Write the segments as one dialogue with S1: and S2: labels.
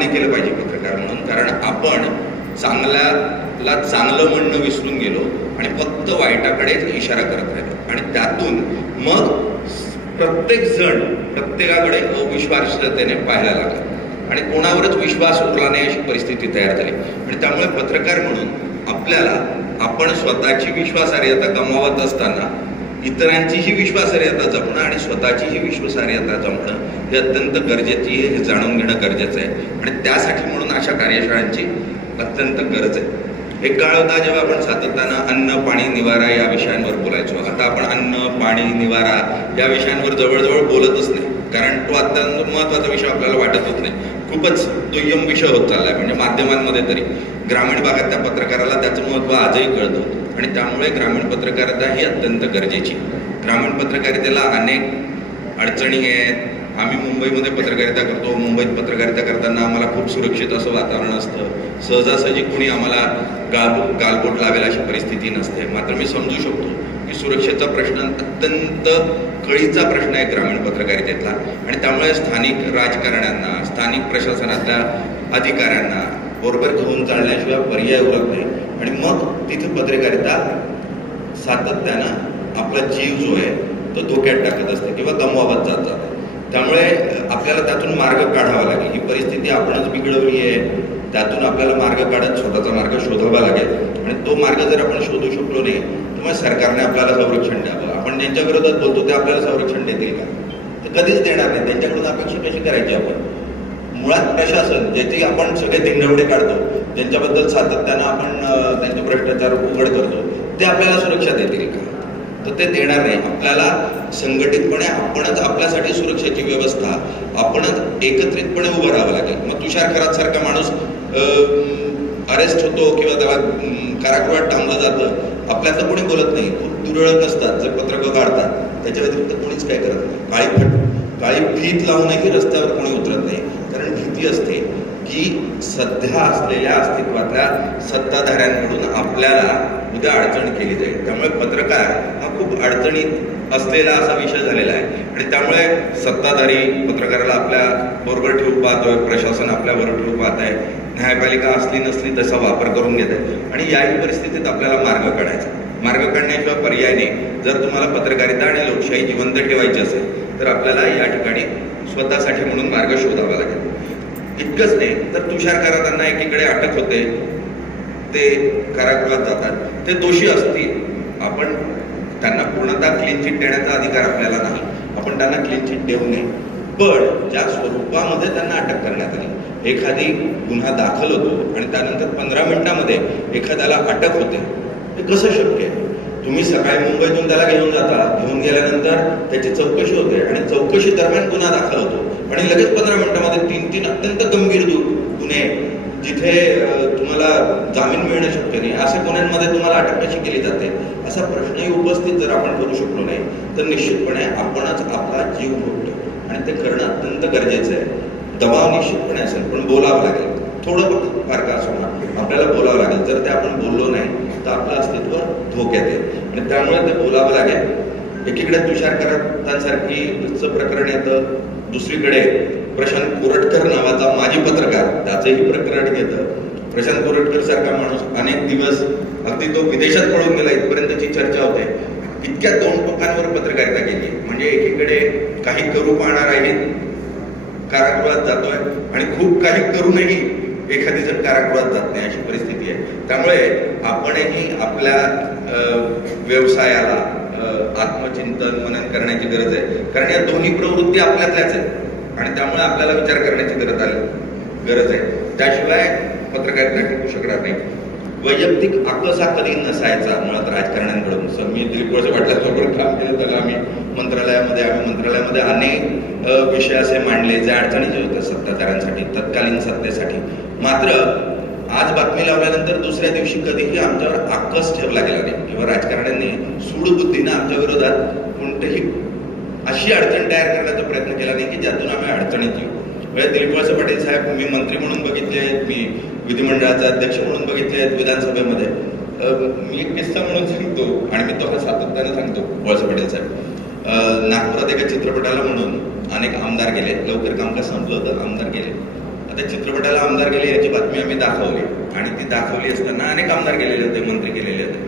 S1: मान्य केलं पाहिजे पत्रकार म्हणून. कारण आपण चांगल्याला चांगलं म्हणणं विसरून गेलो आणि फक्त वाईटाकडेच इशारा करत राहिलो. आणि त्यातून मग प्रत्येक जण प्रत्येकाकडे अविश्वासतेने पाहायला लागला. आणि कोणावरच विश्वास उरला नाही अशी परिस्थिती तयार झाली. आणि त्यामुळे पत्रकार म्हणून आपल्याला आपण स्वतःची विश्वासार्हता गमावत असताना इतरांचीही विश्वासार्हता जपणं आणि स्वतःचीही विश्वासार्हता जपणं हे अत्यंत गरजेची आहे हे जाणून घेणं गरजेचं आहे. आणि त्यासाठी म्हणून अशा कार्यशाळांची अत्यंत गरज आहे. एक काळ होता जेव्हा आपण सातत्यानं अन्न पाणी निवारा या विषयांवर बोलायचो. आता आपण अन्न पाणी निवारा या विषयांवर जवळजवळ बोलतच नाही. कारण तो अत्यंत महत्त्वाचा विषय आपल्याला वाटतच नाही. खूपच दुय्यम विषय होत चाललाय म्हणजे माध्यमांमध्ये तरी. ग्रामीण भागात त्या पत्रकाराला त्याचं महत्त्व आजही कळतं आणि त्यामुळे ग्रामीण पत्रकारिता ही अत्यंत गरजेची. ग्रामीण पत्रकारितेला अनेक अडचणी आहेत. आम्ही मुंबईमध्ये पत्रकारिता करतो. मुंबईत पत्रकारिता करताना आम्हाला खूप सुरक्षित असं वातावरण असतं. सहजासहजी कोणी आम्हाला गालबो गालबोट लावेल अशी परिस्थिती नसते. मात्र मी समजू शकतो की सुरक्षेचा प्रश्न अत्यंत कळीचा प्रश्न आहे ग्रामीण पत्रकारितेतला. आणि त्यामुळे स्थानिक राजकारण्यांना स्थानिक प्रशासनातल्या अधिकाऱ्यांना बरोबर घेऊन चालण्याशिवाय पर्याय उरत नाही. आणि मग तिथे पत्रकारिता सातत्यानं आपला जीव जो आहे तो धोक्यात टाकत असते किंवा गमवावत जात जाते. त्यामुळे आपल्याला त्यातून मार्ग काढावा लागेल. ही परिस्थिती आपणच बिघडवली आहे. त्यातून आपल्याला मार्ग काढत स्वतःचा मार्ग शोधावा लागेल. आणि तो मार्ग जर आपण शोधू शकलो नाही तर मग सरकारने आपल्याला संरक्षण द्यावं. आपण ज्यांच्या विरोधात बोलतो ते आपल्याला संरक्षण देतील का? तर कधीच देणार नाही. त्यांच्याकडून अपेक्षा कशी करायची आपण? मुळात प्रशासन ज्याची आपण सगळे धिंगडवडे काढतो ज्यांच्याबद्दल सातत्यानं आपण त्यांचे भ्रष्टाचार उघड करतो ते आपल्याला सुरक्षा देतील का? तर ते देणार नाही. आपल्याला संघटितपणे आपणच आपल्यासाठी सुरक्षेची व्यवस्था आपणच एकत्रितपणे उभं राहावं लागेल. मग तुषार खरात सारखा माणूस अरेस्ट होतो किंवा त्याला कारागृहात थांबलं जातं आपल्यातलं कोणी बोलत नाही. खूप तुरळक असतात जे पत्रकं काढतात. त्याच्या व्यतिरिक्त कोणीच काय करत नाही. काळी फट काळी फीत लावूनही रस्त्यावर कोणी उतरत नाही. स्थिती असते की सध्या असलेल्या अस्तित्वातल्या सत्ताधाऱ्यांकडून आपल्याला उद्या अडचण केली जाईल. त्यामुळे पत्रकार हा खूप अडचणीत असलेला असा विषय झालेला आहे. आणि त्यामुळे सत्ताधारी पत्रकाराला आपल्या बरोबर ठेवू पाहतोय प्रशासन आपल्याबरोबर ठेवू पाहत आहे न्यायपालिका असली नसली तसा वापर करून घेत आहे आणि याही परिस्थितीत आपल्याला मार्ग काढायचा मार्ग काढण्याशिवाय पर्याय नाही. जर तुम्हाला पत्रकारिता आणि लोकशाही जिवंत ठेवायची असेल तर आपल्याला या ठिकाणी स्वतःसाठी म्हणून मार्ग शोधावा लागेल. इतकंच नाही तर तुषार करातांना एकीकडे अटक होते. ते कारागृहात जातात. ते दोषी असतील. आपण त्यांना पूर्णतः क्लीन चिट देण्याचा अधिकार आपल्याला नाही. आपण त्यांना क्लीन चिट देऊ नये. पण ज्या स्वरूपामध्ये त्यांना अटक करण्यात आली एखादी गुन्हा दाखल होतो आणि त्यानंतर पंधरा मिनिटामध्ये एखाद्याला अटक होते हे कसं शक्य आहे? तुम्ही सकाळी मुंबईतून त्याला घेऊन जाता. घेऊन गेल्यानंतर त्याची चौकशी होते आणि चौकशी दरम्यान गुन्हा दाखल होतो. आणि लगेच पंधरा मिनिटामध्ये तीन तीन अत्यंत गंभीर दु- गुन्हे जिथे तुम्हाला जामीन मिळणं शक्य नाही. अशा गुन्ह्यांमध्ये तुम्हाला अटक कशी केली जाते? असा प्रश्नही उपस्थित जर आपण करू शकलो नाही तर निश्चितपणे आपणच आपला जीव भोगतो. आणि ते करणं अत्यंत गरजेचं आहे. दबाव निश्चितपणे असेल पण बोलावं लागेल. थोडं फार का असो आपल्याला बोलावं लागेल. जर ते आपण बोललो नाही तर आपलं अस्तित्व धोक्यात येईल. आणि त्यामुळे ते बोलावं लागेल. एकीकडे तुषार करातांसारखी प्रकरण येतं. दुसरीकडे प्रशांत कोरटकर नावाचा माजी पत्रकार त्याचंही प्रकरण घेतं. प्रशांत कोरटकर सारखा माणूस अनेक दिवस अगदी तो विदेशात पळून गेला इथपर्यंतची चर्चा होते. इतक्या दोन टोकांवर पत्रकारिता केली. म्हणजे एकीकडे काही करू आहे कारागृहात जातोय आणि खूप काही करूनही एखादी जण कारागृहात जात नाही अशी परिस्थिती आहे. त्यामुळे आपणही आपल्या व्यवसायाला आत्मचिंतन मनन करण्याची गरज आहे. कारण या दोन्ही प्रवृत्ती आपल्यातल्याच आहेत. आणि त्यामुळे आपल्याला विचार करण्याची गरज आली गरज आहे. त्याशिवाय पत्रकारिता टिकू शकणार नाही. वैयक्तिक आकसा कधी नसायचा मुळात राजकारण्यांकडून. सर मी दिलीप वळसे पाटलांबरोबर काम केलं त्याला आम्ही मंत्रालयामध्ये आम्ही मंत्रालयामध्ये अनेक विषय असे मांडले. जे अडचणीचे होते सत्ताधाऱ्यांसाठी तत्कालीन सत्तेसाठी. मात्र आज बातमी लावल्यानंतर दुसऱ्या दिवशी कधीही आमच्यावर आकस ठेवला गेला नाही. किंवा राजकारण्यांनी सूडबुद्धीनं आमच्या विरोधात कोणतेही अशी अडचण तयार करण्याचा प्रयत्न केला नाही की ज्यातून आम्ही अडचणीत येऊ. म्हणजे दिलीप पाटील साहेब मी मंत्री म्हणून बघितले आहेत मी विधिमंडळाचा अध्यक्ष म्हणून बघितले आहेत विधानसभेमध्ये. मी एक किस्सा म्हणून सांगतो आणि मी तो सातत्याने सांगतो वळसे पाटील साहेब. नागपुरात एका चित्रपटाला म्हणून अनेक आमदार गेले. लवकर कामकाज संपलं होतं आमदार गेले. आता चित्रपटाला आमदार गेले याची बातमी आम्ही दाखवली. आणि ती दाखवली असताना अनेक आमदार गेलेले होते मंत्री गेलेले होते.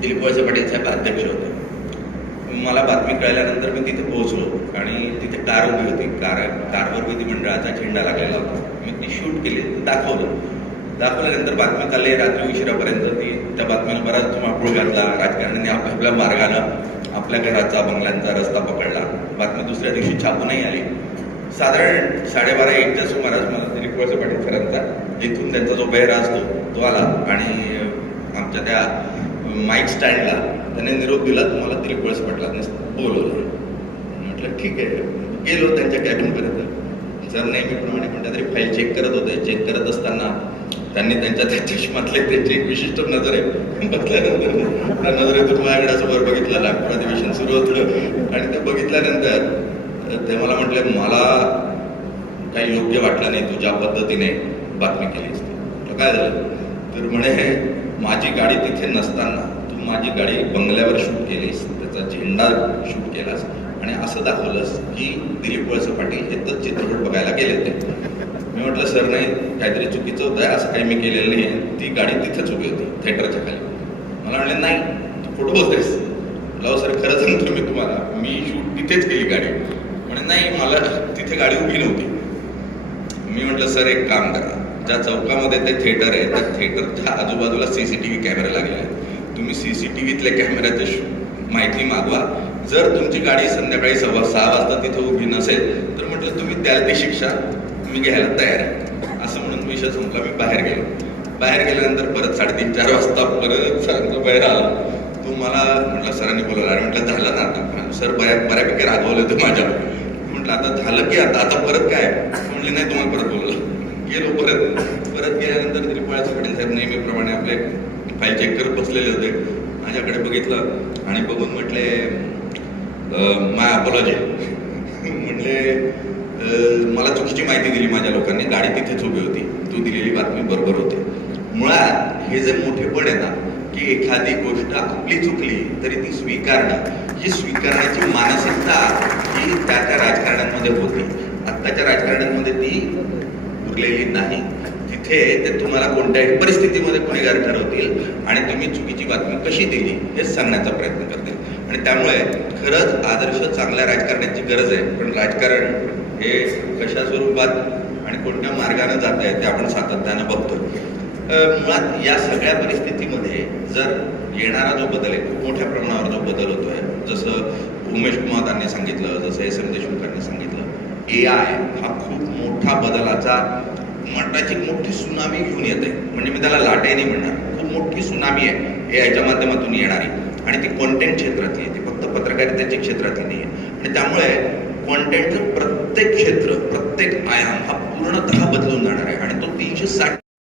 S1: दिलीप वळसे पाटील साहेब अध्यक्ष होते. मला बातमी कळल्यानंतर मी तिथे पोहोचलो आणि तिथे कार उभी होती. कार कारवर विधिमंडळाचा झेंडा लागलेला होता. मी ती शूट केली दाखवलं. दाखवल्यानंतर बातमी चालली रात्री उशिरापर्यंत ती त्या बातमीला बराच धुमाकूळ घातला राजकारण्यांनी आपल्या आपल्या मार्गानं आपल्या घराचा बंगल्यांचा रस्ता पकडला. बातमी दुसऱ्या दिवशी छापूनही आली. साधारण साडेबारा एकच्या सुमारास मला दिलीप वळसे पाटील सरांचा इथून त्यांचा जो बेहरा असतो तो आला आणि आमच्या त्या माईक स्टँडला त्याने निरोप दिला तुम्हाला दिलीप वळसे पाटलांनी बोलवलं. म्हटलं ठीक आहे. गेलो त्यांच्या कॅबिनपर्यंत सर नेहमीप्रमाणे म्हणतात तरी फाईल चेक करत होते. चेक करत असताना त्यांनी त्यांच्या त्या चष्मातले त्यांची एक विशिष्ट नजर आहे बघल्यानंतर त्या नजरेतून माझ्याकडे असं वर बघितलं नागपूर अधिवेशन सुरू होतं. आणि ते बघितल्यानंतर तर ते मला म्हटले मला काही योग्य वाटलं नाही तू ज्या पद्धतीने बातमी केलीस असते म्हटलं काय झालं? तर म्हणे माझी गाडी तिथे नसताना तू माझी गाडी बंगल्यावर शूट केलीस त्याचा झेंडा शूट केलास आणि असं दाखवलंस की दिलीप वळसे पाटील हे तर चित्रपट बघायला गेले होते. मी म्हटलं सर नाही काहीतरी चुकीचं होतं असं काही मी केलेलं नाही ती गाडी तिथेच उभी होती थिएटरच्या खाली. मला म्हणले नाही तू खोटं बोलतेस लव सर खरं सांगतो मी तुम्हाला मी शूट तिथेच केली गाडी. नाही मला तिथे गाडी उभी नव्हती. मी म्हटलं सर एक काम करा. ज्या चौकामध्ये ते थिएटर आहे त्या थिएटरच्या आजूबाजूला सीसीटीव्ही कॅमेरे लागले आहेत. तुम्ही सीसीटीव्हीतले कॅमेऱ्याचे माहिती मागवा. जर तुमची गाडी संध्याकाळी सव्वा सहा वाजता तिथे उभी नसेल तर म्हटलं तुम्ही द्याल ती शिक्षा. मी घ्यायला तयार आहे. असं म्हणून विषय संपला. मी बाहेर गेलो. बाहेर गेल्यानंतर परत साडेतीन चार वाजता परत सरांचा बाहेर आला. तो मला म्हटलं सरांनी बोलवला. अरे म्हटलं झालं ना आता. सर बऱ्या बऱ्यापैकी रागवलं होतं माझ्यावर. म्हटलं आता झालं की आता आता परत काय? म्हणले नाही तुम्हाला परत बोललं गेलो परत. परत गेल्यानंतर तरी पळाचं पाटील साहेब नेहमीप्रमाणे आपले फाईल चेक करत बसलेले होते. माझ्याकडे बघितलं आणि बघून म्हटले माय अपॉलॉजी म्हटले मला चुकीची माहिती दिली माझ्या लोकांनी. गाडी तिथेच उभी होती. तू दिलेली बातमी बरोबर होती. मुळात हे जे मोठेपण आहे ना की एखादी गोष्ट आपली चुकली तरी ती स्वीकारणं. ही स्वीकारण्याची मानसिकता ही त्या त्या राजकारण्यांमध्ये होती. आत्ताच्या राजकारण्यांमध्ये ती उरलेली नाही. तिथे ते तुम्हाला कोणत्याही परिस्थितीमध्ये गुन्हेगार ठरवतील आणि तुम्ही चुकीची बातमी कशी दिली हे सांगण्याचा प्रयत्न करतील. आणि त्यामुळे खरंच आदर्श चांगल्या राजकारण्याची गरज आहे. पण राजकारण हे कशा स्वरूपात आणि कोणत्या मार्गाने जात आहे ते आपण सातत्यानं बघतो मुळात या सगळ्या परिस्थितीमध्ये जर येणारा जो बदल आहे खूप मोठ्या प्रमाणावर जो बदल होतोय जसं उमेश कुमारांनी सांगितलं जसं एस एम देशमुखांनी सांगितलं ए आय हा खूप मोठा बदलाचा मटाची मोठी सुनामी घेऊन येते म्हणजे मी त्याला लाटे नाही म्हणणार. खूप मोठी सुनामी आहे. ए आयच्या माध्यमातून येणारी. आणि ती कॉन्टेंट क्षेत्रातली आहे. ती फक्त पत्रकारितेच्या क्षेत्रातली नाही आहे आणि त्यामुळे कॉन्टेंटचं प्रत्येक क्षेत्र प्रत्येक आयाम हा पूर्णतः बदलून जाणार आहे. आणि तो तीनशे साठ